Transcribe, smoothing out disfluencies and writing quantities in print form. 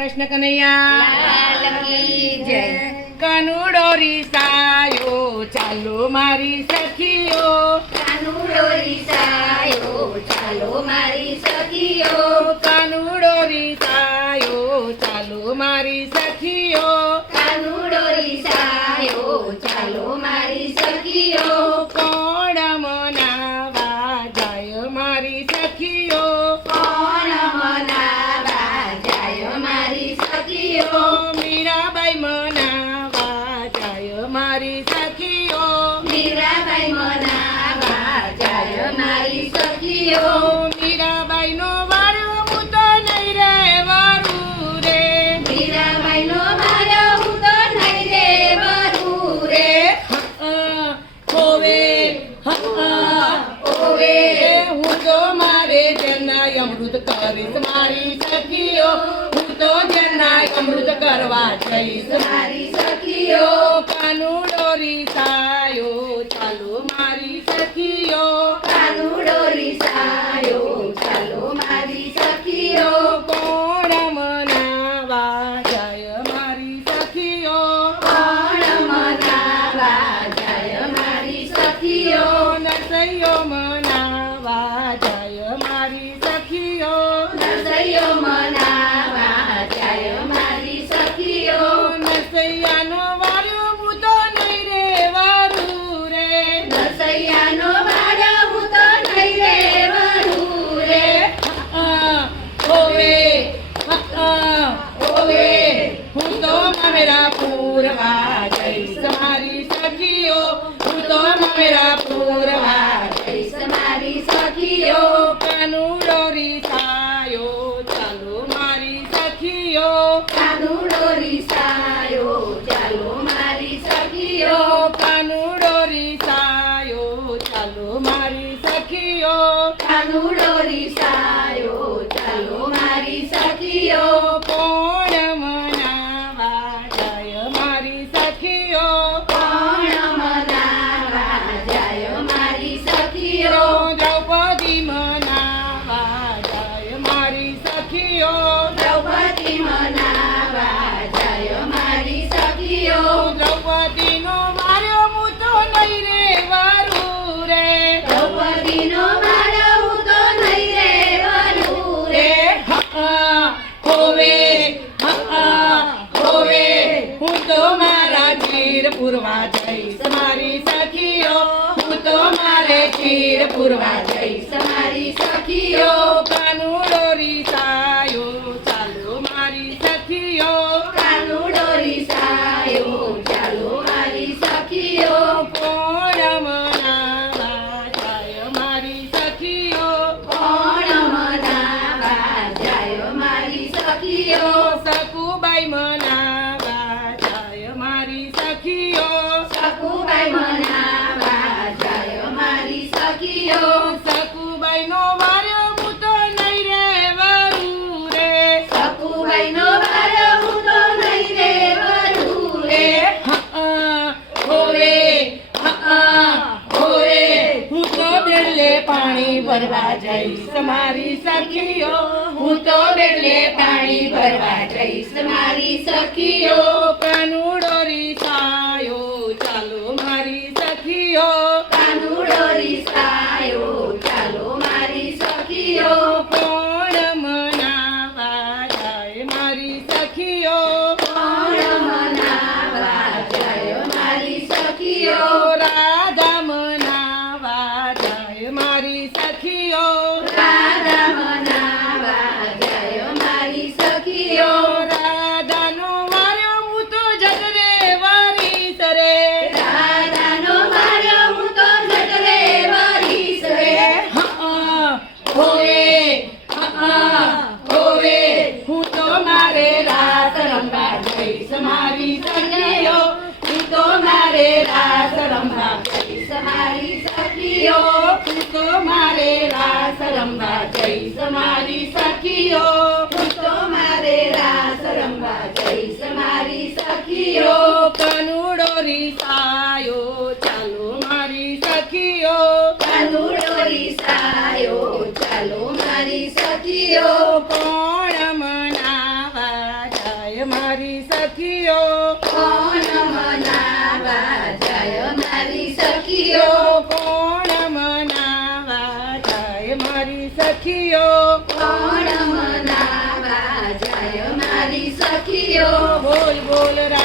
કૃષ્ણ કનૈયા લાલ કી જય. કાનુડો રીસાયો ચાલો મારી સખીઓ કાનુડો રીસાયો ચાલો મારી સખીઓ. કાનુડો રીસાયો ચાલો મારી સખીઓ કાનુડો રીસાયો ચાલો મારી સખીઓ. કોણ મનાવા જાય મારી સખીઓ કોણ મનાવા જાય મારી સખીઓ. મીરાબાઈ મનાવા જાય મારી સખીઓ મીરાબાઈ મનાવા જાય મારી સખીઓ. મીરાબાઈ નો વારો હું તો નહીં રે વારું રે મીરાબાઈ નો મારો હું તો નહીં રે વરું રે. હોવે ઓવે હું તો મારે જના અમૃત કરીશ મારી સખીઓ હું તો જના અમૃત કરવા જઈશ મારી સખીઓ. કાનુડો રીસાયો ચાલો મારી સખીઓ કાનુડો રીસાયો ચાલો મારી સખીઓ. કોણ મનાવા જાય મારી સખીઓ કોણ મનાવા જાય મારી સખીઓ. નસૈયો મનાવા જાય મારી સખીઓ નરસૈયો મનાવા જાય મારી સખીઓ. નસૈયાનો વારો હું તો નહીં રે વારું રે નરસૈયાનો વારો હું તો નહીં રે વરું રે. ઓવે ઓવે હું તો મામેરા પૂરવા જઈશ મારી સખીઓ હું તો મામેરા પૂરવા જઈશ મારી સખીઓ. કાનુડો રીસાયો ચાલો મારી સખીઓ કાનુડો રીસાયો ચાલો મારી સખીઓ. કાનુડો રીસાયો ચાલો મારી સખીઓ કાનુડો રીસાયો ચાલો મારી સખીઓ. કોણ મનાવા જાય મારી સખીઓ કોણ મનાવા જાય મારી સખીઓ. દ્રૌપદી મનાવા જાય મારી સખીઓ દ્રૌપદી મનાવા જાય મારી સખીઓ. દ્રૌપદીનો વારો હું તો નહીં રે વારું રે દ્રૌપદીનો મારો હું તો નહીં રે વરું રે. હોવે હોવે હું તો મારા ચીર પૂરવા જઈશ મારી સખીઓ હું તો મારે ચીર પૂરવા જઈશ મારી સખીઓ. કાનુડો રીસાયો ચાલો મારી સખીઓ કાનુડો રીસાયો ચાલો મારી સખીઓ. કોણ મનાવા જાય મારી સખીઓ કોણ મનાવા જાય મારી સખીઓ. સકુબાઈ મનાવા જાય મારી સખીઓ સખુબાઈ મનાવા જાય મારી સખીઓ. સકુબાઈ નો વારો હું તો નહીં રે વારું રે સખુબાઈનો વારો હું તો નહીં રે વરું રે. હોવે હોવે હું તો બેડલે પાણી ભરવા જઈશ મારી સખીઓ હું તો બેડલે પાણી ભરવા જઈશ મારી સખીઓ. કાનુડો રીસાયો ચાલો મારી સખીઓ કાનુડો રીસાયો ચાલો મારી સખીઓ. કોણ મનાવા જાય મારી સખીઓ કોણ મનાવા જાય મારી સખીઓ. રાધા મનાવા જાય મારી સખીઓ રાધા મનાવા જાય મારી સખીઓ. રાધાનો વારો હું તો જત રે વારીશ રે રાધાનો મારો હું તો જટ રે વરીશ રે. હોવે હોવે હું તો મારે રાસ રમવા જઈશ મારી સખીઓ હું તો મારે રાસ રમવા જઈશ મારી સખીઓ. હું તો મારે રાસ રમવા જઈશ મારી સખીઓ હું તો મારે રાસ રમવા જઈશ મારી સખીઓ. કાનુડો રીસાયો ચાલો મારી સખીઓ કાનુડો રીસાયો ચાલો મારી સખીઓ. કોણ મનાવા જાય મારી સખીઓ કોણ મનાવા જાય મારી સખીઓ કોણ મનાવા જાય મારી સખીઓ કોણ મનાવા જાય મારી સખીઓ બોલ બોલ